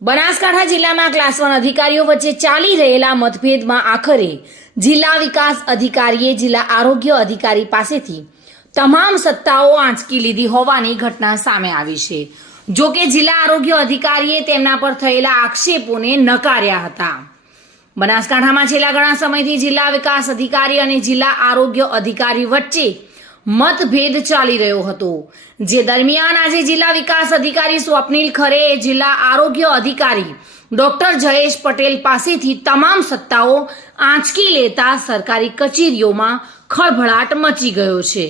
બનાસકાંઠા જિલ્લામાં ક્લાસ 1 અધિકારીઓ વચ્ચે ચાલી રહેલા મતભેદમાં આખરે જિલ્લા વિકાસ અધિકારીએ જિલ્લા આરોગ્ય અધિકારી પાસેથી તમામ સત્તાઓ આંચકી લીધી હોવાની ઘટના સામે આવી છે। જો કે જિલ્લા આરોગ્ય અધિકારીએ તેમના પર થયેલા આક્ષેપોને નકાર્યા હતા। બનાસકાંઠામાં છેલ્લા ઘણા સમયથી જિલ્લા વિકાસ અધિકારી અને જિલ્લા આરોગ્ય અધિકારી વચ્ચે મતભેદ ચાલી રહ્યો હતો, જે દરમિયાન આજે જિલ્લા વિકાસ અધિકારી સ્વપ્નિલ ખરેએ જિલ્લા આરોગ્ય અધિકારી ડોક્ટર જયેશ પટેલ પાસેથી તમામ સત્તાઓ આંચકી લેતા સરકારી કચેરીઓમાં ખળભળાટ મચી ગયો છે।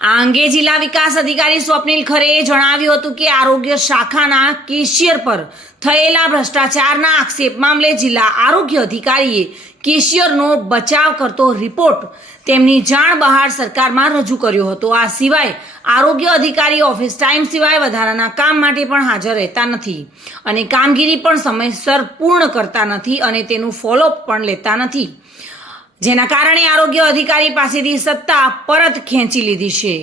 આ અંગે જિલ્લા વિકાસ અધિકારી સ્વપ્નિલ ખરેએ જણાવ્યું હતું કે આરોગ્ય શાખાના કેશિયર પર થયેલા ભ્રષ્ટાચારના આક્ષેપ મામલે જિલ્લા આરોગ્ય અધિકારીએ કેશિયરનો બચાવ કરતો રિપોર્ટ તેમની જાણ બહાર સરકારમાં રજૂ કર્યો હતો। આ સિવાય આરોગ્ય અધિકારી ઓફિસ ટાઈમ સિવાય વધારાના કામ માટે પણ હાજર રહેતા નથી અને કામગીરી પણ સમયસર પૂર્ણ કરતા નથી અને તેનું ફોલોઅપ પણ લેતા નથી, જેના કારણે આરોગ્ય અધિકારી પાસેથી સત્તા પરત ખેંચી લીધી છે।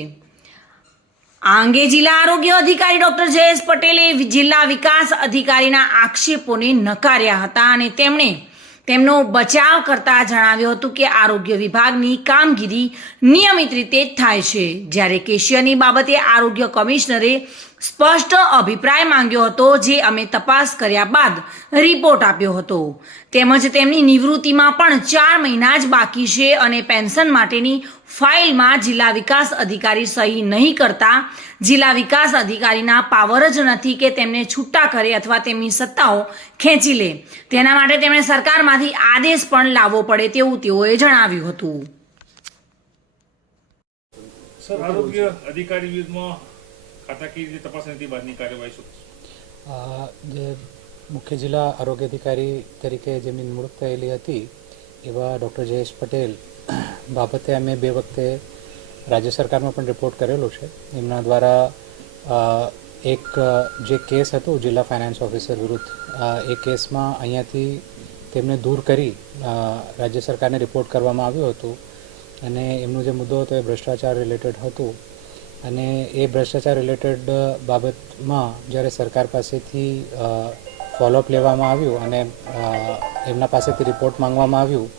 આ અંગે જિલ્લા આરોગ્ય અધિકારી ડોક્ટર જયેશ પટેલે જિલ્લા વિકાસ અધિકારીના આક્ષેપોને નકાર્યા હતા અને તેમણે તેમનો બચાવ કરતા જણાવ્યું હતું કે આરોગ્ય વિભાગની કામગીરી નિયમિત રીતે થાય છે, જ્યારે કેશિયરની બાબતે આરોગ્ય કમિશનરે સ્પષ્ટ અભિપ્રાય માંગ્યો હતો, જે અમે તપાસ કર્યા બાદ રિપોર્ટ આપ્યો હતો। તેમજ તેમની નિવૃત્તિમાં પણ 4 મહિના જ બાકી છે અને પેન્શન માટેની ફાઇલમાં જિલ્લા વિકાસ અધિકારી સહી નહીં કરતા જિલ્લા વિકાસ અધિકારીના પાવર જ નથી કે તેમને છૂટા કરે અથવા તેમની સત્તાઓ ખેંચી લે। તેના માટે તેમણે સરકારમાંથી આદેશ પણ લાવવો પડે તેવું તેઓએ જણાવ્યું હતું। સર, આરોગ્ય અધિકારી વિરુદ્ધમાં ખાતાકીય રીતે તપાસ સમિતિ બહારની કાર્યવાહી શું? જે મુખ્ય જિલ્લા આરોગ્ય અધિકારી તરીકે જેમની નિમણૂક થયેલી હતી એવા ડૉક્ટર જયેશ પટેલ બાબતે અમે 2 વખતે રાજ્ય સરકારમાં પણ રિપોર્ટ કરેલો છે। એમના દ્વારા એક જે કેસ હતો જિલ્લા ફાઇનાન્સ ઓફિસર વિરુદ્ધ, એ કેસમાં અહીંયાથી તેમને દૂર કરી રાજ્ય સરકારને રિપોર્ટ કરવામાં આવ્યો હતો અને એમનો જે મુદ્દો હતો એ ભ્રષ્ટાચાર રિલેટેડ હતું અને એ ભ્રષ્ટાચાર રિલેટેડ બાબતમાં જ્યારે સરકાર પાસેથી ફોલોઅપ લેવામાં આવ્યું અને એમના પાસેથી રિપોર્ટ માંગવામાં આવ્યું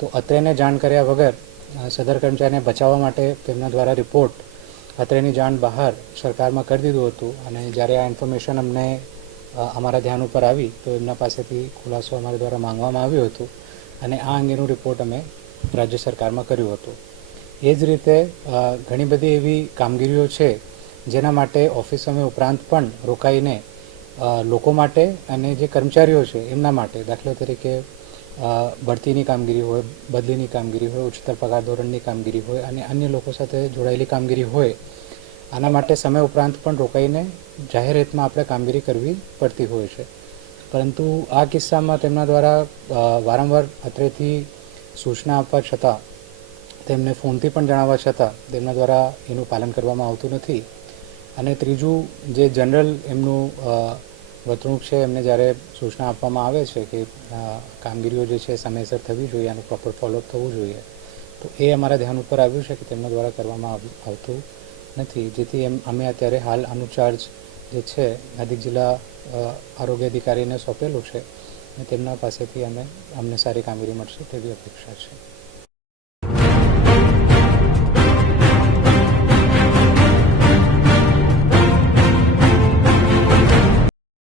તો અત્રેને જાણ કર્યા વગર સદર કર્મચારીને બચાવવા માટે તેમના દ્વારા રિપોર્ટ અત્રેની જાણ બહાર સરકારમાં કરી દીધું હતું અને જ્યારે આ ઇન્ફોર્મેશન અમને અમારા ધ્યાન ઉપર આવી તો એમના પાસેથી ખુલાસો અમારા દ્વારા માંગવામાં આવ્યો હતો અને આ અંગેનું રિપોર્ટ અમે રાજ્ય સરકારમાં કર્યું હતું। એ જ રીતે ઘણી બધી એવી કામગીરીઓ છે જેના માટે ઓફિસોમાં ઉપરાંત પણ રોકાઈને લોકો માટે અને જે કર્મચારીઓ છે એમના માટે, દાખલા તરીકે બઢતીની કામગીરી હોય, બદલીની કામગીરી હોય, ઉચ્ચતર પગાર ધોરણની કામગીરી હોય અને અન્ય લોકો સાથે જોડાયેલી કામગીરી હોય, આના માટે સમય ઉપરાંત પણ રોકાઈને જાહેર હિતમાં આપણે કામગીરી કરવી પડતી હોય છે। પરંતુ આ કિસ્સામાં તેમના દ્વારા વારંવાર અત્રેથી સૂચના આપવા છતાં, તેમને ફોનથી પણ જણાવવા છતાં તેમના દ્વારા એનું પાલન કરવામાં આવતું નથી। અને ત્રીજું, જે જનરલ એમનું વર્તણૂક છે, એમને જ્યારે સૂચના આપવામાં આવે છે કે કામગીરીઓ જે છે સમયસર થવી જોઈએ, આનું પ્રોપર ફોલોઅપ થવું જોઈએ, તો એ અમારા ધ્યાન ઉપર આવ્યું છે કે તેમના દ્વારા કરવામાં આવતું નથી, જેથી અમે અત્યારે હાલ આનું ચાર્જ જે છે નજીક જિલ્લા આરોગ્ય અધિકારીને સોંપેલું છે અને તેમના પાસેથી અમને સારી કામગીરી મળશે તેવી અપેક્ષા છે।